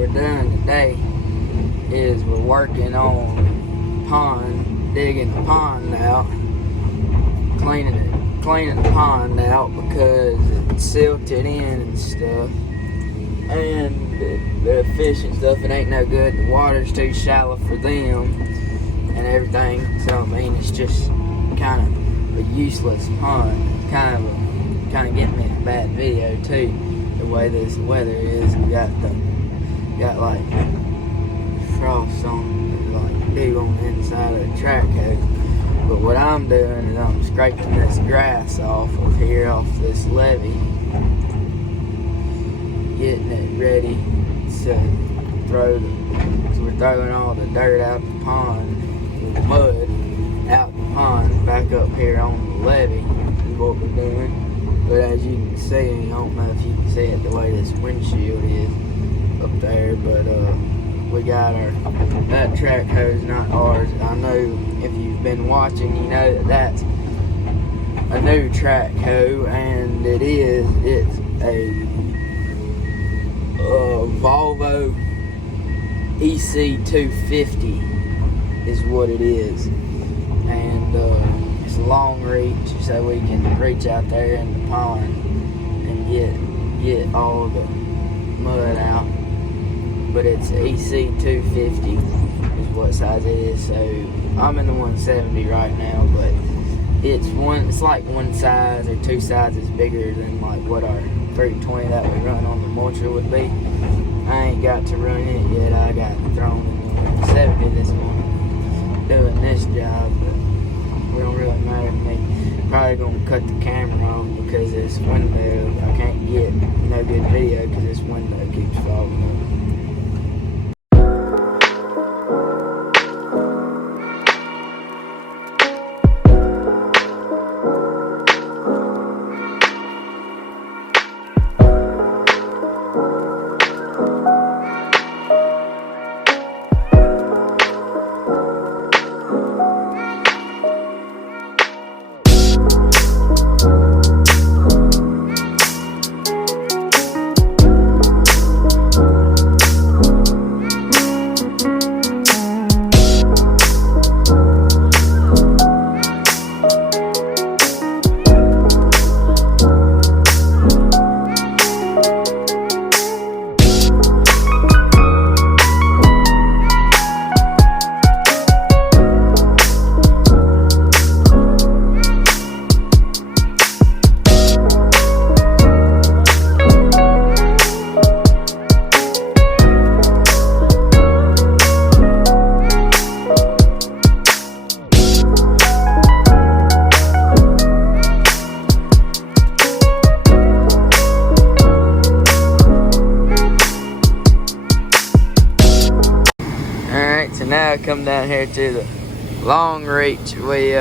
we're doing today is we're working on pond, digging the pond out, cleaning the pond out because it's silted in and stuff, and the fish and stuff, it ain't no good. The water's too shallow for them and everything. So I mean, it's just kind of a useless pond. Kind of getting me a bad video too. The way this weather is, we got like frost on, like dew on the inside of the track hoe. But what I'm doing is I'm scraping this grass off of here, off this levee, getting it ready to throw so we're throwing all the dirt out the pond, the mud out the pond, back up here on the levee is what we're doing. But as you can see, I don't know if you can see it the way this windshield is up there, but we got that track hose, not ours. I know if you've been watching, you know that that's a new track hoe, and it's a Volvo EC250 is what it is, and it's a long reach, so we can reach out there in the pond and get all the mud out. But it's EC250 is what size it is. So I'm in the 170 right now, but it's like one size or two sizes bigger than like what our 320 that we run on the mulcher would be. I ain't got to run it yet. I got thrown in the 170 this morning doing this job, but it don't really matter to me. Probably gonna cut the camera off because this window, I can't get no good video because this window keeps falling up. So now I come down here to the long reach. We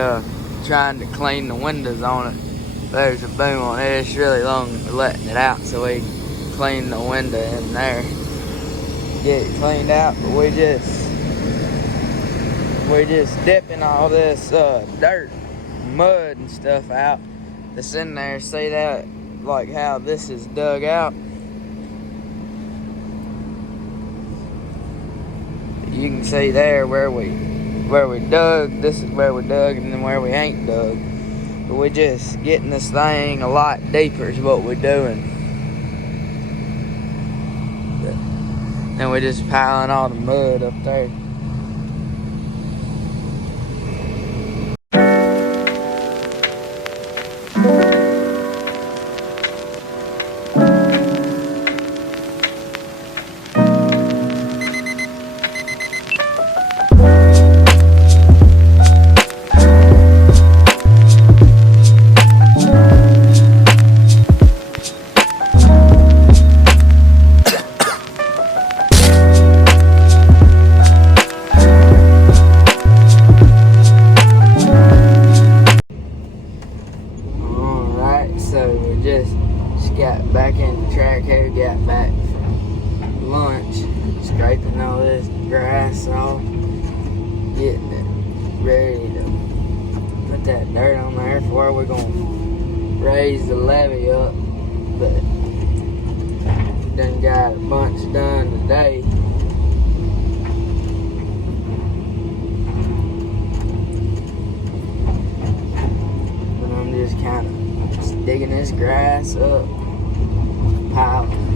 trying to clean the windows on it. There's a boom on it. It's really long. We're letting it out so we can clean the window in there. Get it cleaned out, but we're just dipping all this dirt, mud and stuff out that's in there. See that, like how this is dug out? You can see there where we dug. This is where we dug, and then where we ain't dug. But we're just getting this thing a lot deeper is what we're doing. And we're just piling all the mud up there. Got back in the track here, got back from lunch, scraping all this grass off, getting it ready to put that dirt on there for where we're going to raise the levee up. But done got a bunch done today. But I'm just kind of digging this grass up, piling.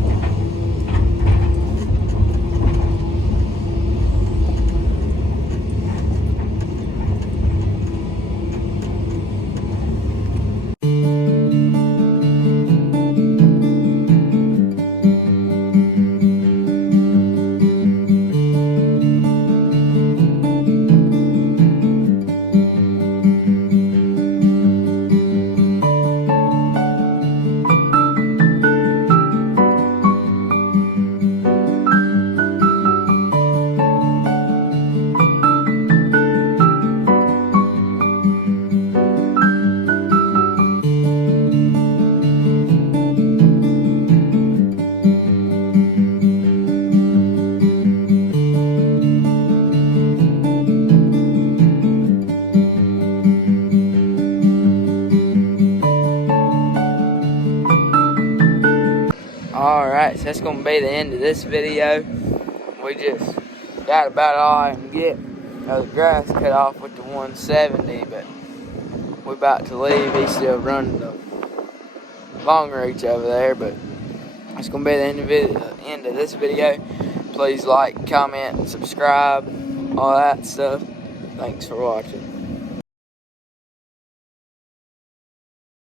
Alright, so that's going to be the end of this video. We just got about all I can get. The grass cut off with the 170, but we're about to leave. He's still running the long reach over there, but that's going to be the end of this video. Please like, comment, and subscribe, all that stuff. Thanks for watching.